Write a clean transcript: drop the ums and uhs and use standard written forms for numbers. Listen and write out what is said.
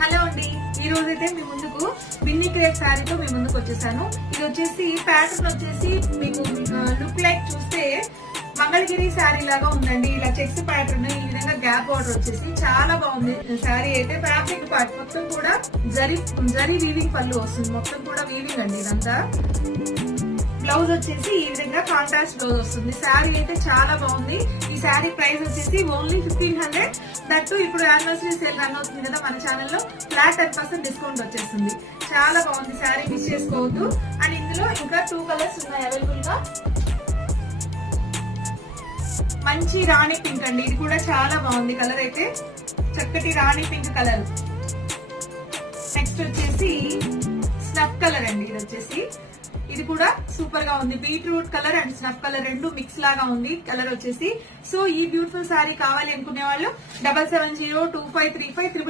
Hello అండి, ఈ రోజు అయితే మీ ముందుకు బిన్ని క్రేప్ శారీతో మీ ముందుకు వచ్చేసాను. ఇది వచ్చేసి ప్యాటర్న్ వచ్చేసి మీకు లుక్ లైక్ చూస్తే మంగళగిరి శారీ లాగా ఉందండి. ఇలా చెక్స్ ప్యాటర్న్, ఈ విధంగా గ్యాప్ బార్డర్ వచ్చేసి చాలా బాగుంది. శారీ అయితే ఫ్యాబ్రిక్ పార్ట్ మొత్తం కూడా జరీ వీవింగ్ పళ్ళు వస్తుంది. మొత్తం కూడా వీవింగ్ అండి ఇదంతా. బ్లౌజ్ వచ్చేసి ఈ విధంగా కాంట్రాస్ట్ బ్లౌజ్ వస్తుంది. శారీ అయితే చాలా బాగుంది. ఈ శారీ ప్రైస్ వచ్చేసి ఓన్లీ 1500. దట్టు ఇప్పుడు యానివర్సరీ సేల్ రన్ అవుతుంది కదా మన ఛానల్లో, ఫ్లాట్ 10% డిస్కౌంట్ వచ్చేస్తుంది. చాలా బాగుంది శారీ, మిస్ చేసుకోవద్దు. అండ్ ఇందులో ఇంకా 2 కలర్స్ ఉన్నాయి అవైలబుల్ గా. మంచి రాణి పింక్ అండి, ఇది కూడా చాలా బాగుంది కలర్ అయితే, చక్కటి రాణి పింక్ కలర్. నెక్స్ట్ వచ్చేసి స్నఫ్ కలర్ అండి, ఇది వచ్చేసి ఇది కూడా సూపర్ గా ఉంది. Beetroot colour and snuff colour రెండు మిక్స్ లాగా ఉంది కలర్ వచ్చేసి. సో ఈ బ్యూటిఫుల్ శారీ కావాలి అనుకునే వాళ్ళు 7702535344